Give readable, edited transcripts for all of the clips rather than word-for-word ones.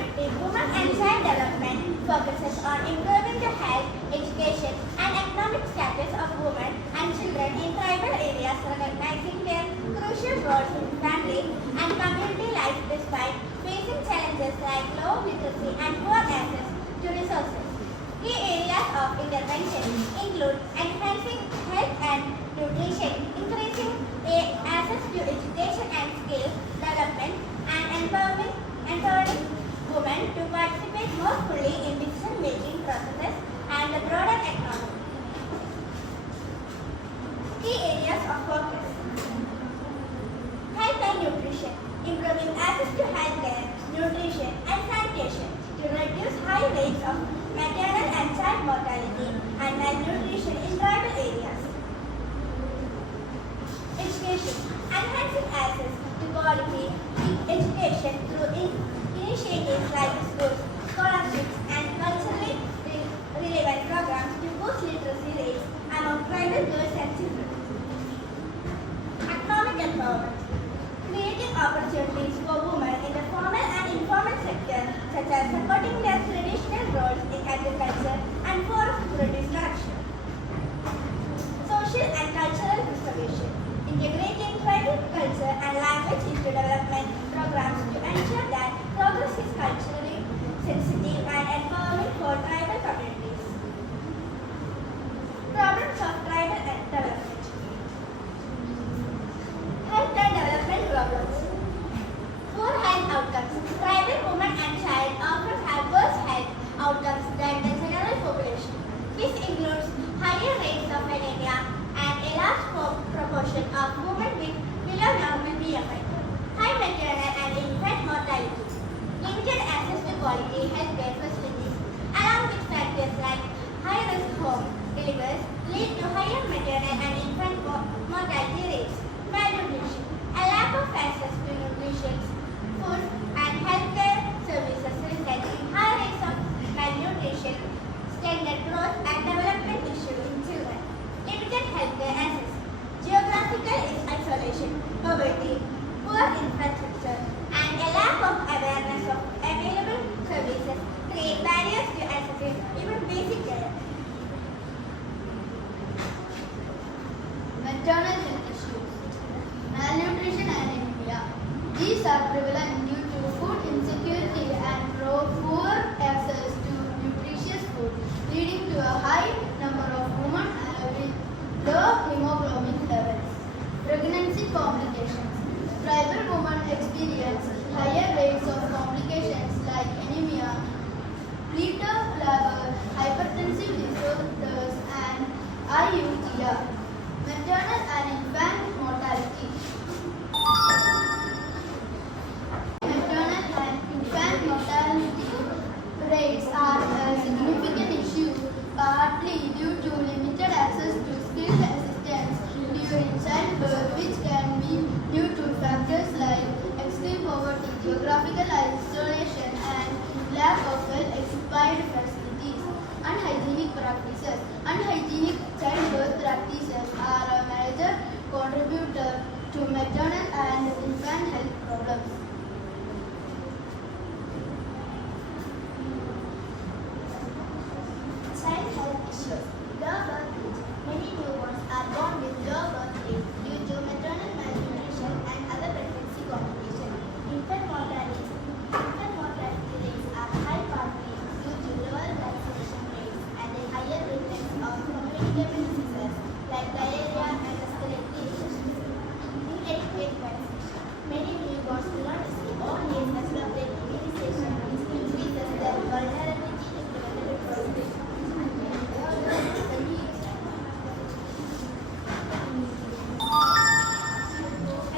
community, women and child development focuses on improving the health, education, and economic status of women and children in tribal areas, recognizing their crucial roles in family and community life despite facing challenges like low literacy and poor access to resources. Key areas of intervention include enhancing health and nutrition, increasing access to education and skills development, and empowering women to participate more fully in decision-making processes and the broader economy. Key areas of focus: health and nutrition, improving access to healthcare, nutrition, and sanitation to reduce high rates of maternal and child mortality and malnutrition in tribal areas. Education, enhancing access to quality education through initiatives like schools, scholarships, and culturally relevant programs to boost literacy rates among tribal girls and children. Economic empowerment, creating opportunities for women in the formal and informal sector, such as supporting their traditional roles in agriculture and forest produce production. Social and cultural preservation, integrating tribal culture and language into development programs to ensure that progress is culturally sensitive and empowering for tribal communities. Problems of tribal development. Health and development problems. Poor health outcomes. Tribal women and child often have worse health outcomes than the general population. This includes higher rates of anemia and a large proportion of women with below normal BMI, high maternal and infant mortality, limited access to quality healthcare facilities, along with factors like high-risk home deliveries lead to higher maternal and infant mortality rates, malnutrition, a lack of access to nutritious food and healthcare services result in high rates of malnutrition, stunted growth and development issues in children, limited healthcare access, geographical isolation, poverty, poor infrastructure, and a lack of awareness of available services create barriers to accessing even basic care. Maternal health issues, malnutrition and anemia. These are prevalent due to food insecurity and poor access to nutritious food, leading to a high number of women with low hemoglobin levels. Pregnancy complications. Tribal women experience higher rates of complications like anemia, preterm labor, hypertensive disorders, and IUTR. Maternal and infant mortality. Maternal and infant mortality rates are a significant issue, partly due to limited access to skilled assistance during childbirth, which can be due to factors like extreme poverty, geographical isolation, and lack of well-expired facilities. Unhygienic practices. Unhygienic childbirth practices are a major contributor to maternal and infant health problems. Child health issues. Low birth age. Many newborns are born with low birth age due to maternal malnutrition and other pregnancy complications. Infant mortality. Infant mortality rates are high partly due to lower vaccination rates and a higher incidence of communicable diseases like diarrhea and respiratory infections. Inadequate vaccination. Many newborns do not receive all years appropriate immunization, which increases their vulnerability to preventable disease.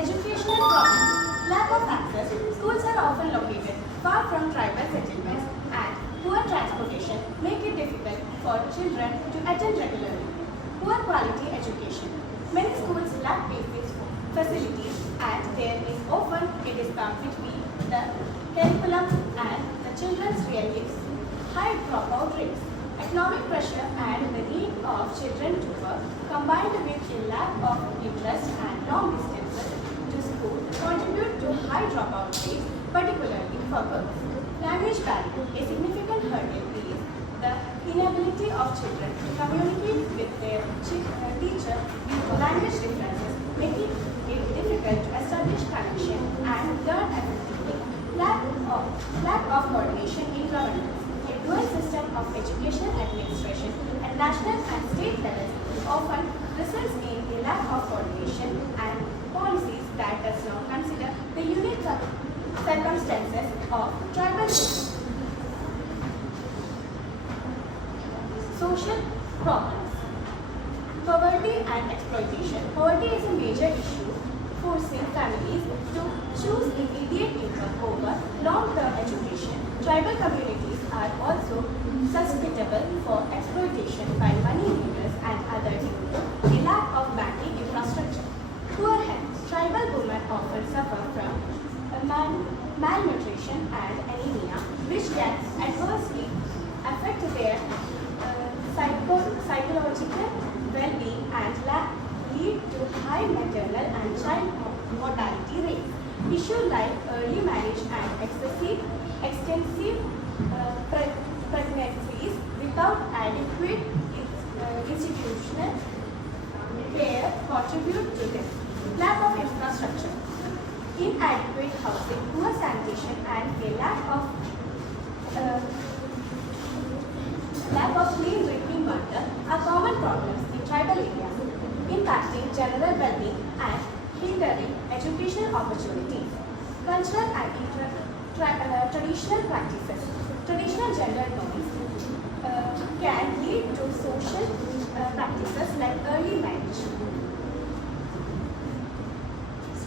Educational problems. Lack of access. Schools are often located far from tribal settlements and poor transportation make it difficult for children to attend regularly. Poor quality education. Many schools lack basic facilities and there is often a disconnect between the curriculum and the children's real lives. High dropout rates. Economic pressure and the need of children to work combined with a lack of interest and long distances to school contribute to high dropout rates, particularly for girls. Language barrier. A significant hurdle is the inability of children to communicate with their teacher due to language differences, making it difficult to establish connection and learn effectively. Lack of coordination in government. A dual system of educational administration at national and state levels often results in a lack of coordination and policies that does not consider the unique circumstances of tribal groups. Social problems. Poverty and exploitation. Poverty is a major issue, forcing families to choose immediate income over long-term education. Tribal communities are also susceptible for exploitation by money lenders and others due to a lack of banking infrastructure. Poor health. Tribal women often suffer from malnutrition and anemia, which can adversely affect their psychological well-being and lead to high maternal and child mortality rates. Issues like early marriage and extensive pregnancies without adequate institutional care contribute to this. Lack of infrastructure, inadequate housing, poor sanitation, and a lack of clean drinking water are common problems in tribal areas, impacting general well-being and hindering educational opportunities. Cultural and traditional practices. Traditional gender norms can lead to social practices like early marriage.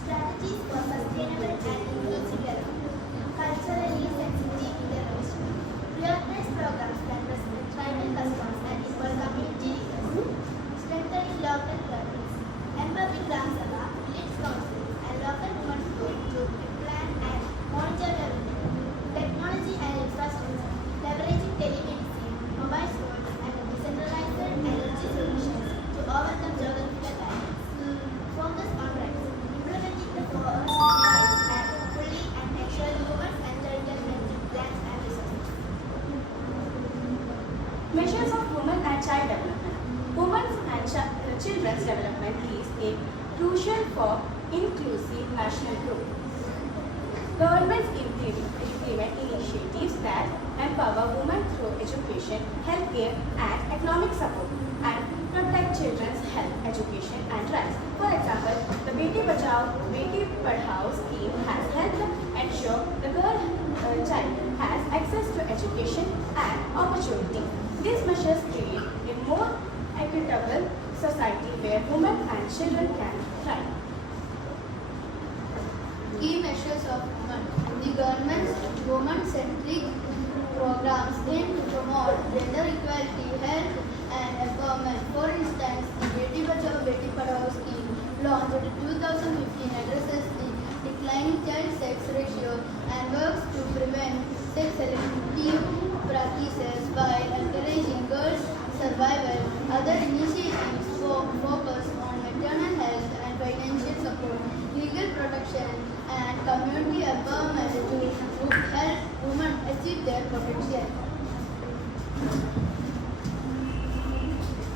Strategies for sustainable and inclusive development. Culturally sensitive innovation. Prioritize programs that respect tribal customs and equal community leaders. Strengthening local governance. Empowering Gram Sabha, village councils, and local women's groups to plan and monitor development. Technology and infrastructure. Leveraging telemedicine, mobile phones, and decentralized energy solutions to overcome geographical barriers. Focus on rights. Implementing the Forest Rights Act fully and ensuring women's entitlement to lands and resources. Measures of women and child development. Women's and children's development is a crucial for inclusive national growth. Governments implement initiatives that empower women through education, healthcare, and economic support, and protect children's health, education, and rights. For example, the Beti Bachao, Beti Padhao scheme has helped ensure the girl child has access to education and opportunity. These measures create a more equitable society where women and children can thrive. Key measures of women. The government's women-centric programs aim to promote gender equality, health, and empowerment. For instance, the Beti Bachao Beti Padhao scheme, launched in 2015, addresses the declining child sex ratio and works to prevent sex-selective practices by encouraging girls' survival. Other initiatives focus on maternal health and financial support, legal protection, and community empowerment to help women achieve their potential.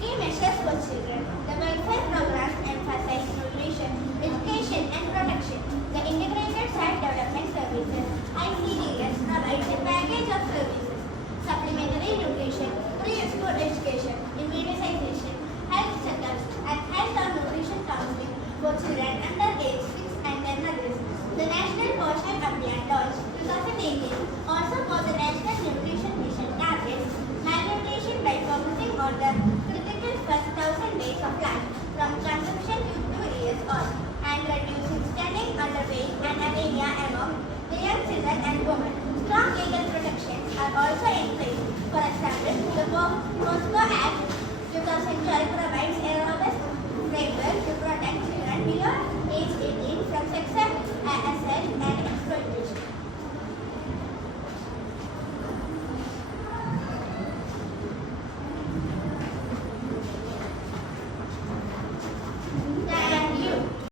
Key measures for children. The welfare programs emphasize nutrition, education, and protection. The Integrated Child Development Services (ICDS) provides a package of services: supplementary nutrition, preschool education, immunization, health checkups, and health or nutrition counseling for children under age 6 and 10 others. The National Poshan Abhiyan launched 2018 also for the National Nutrition Mission targets malnutrition by focusing on the critical first 1,000 days of life from conception to 2 years old and reducing stunning, underweight, and anemia among the young children and women. Strong legal protections are also in place. For example, the POSCO Act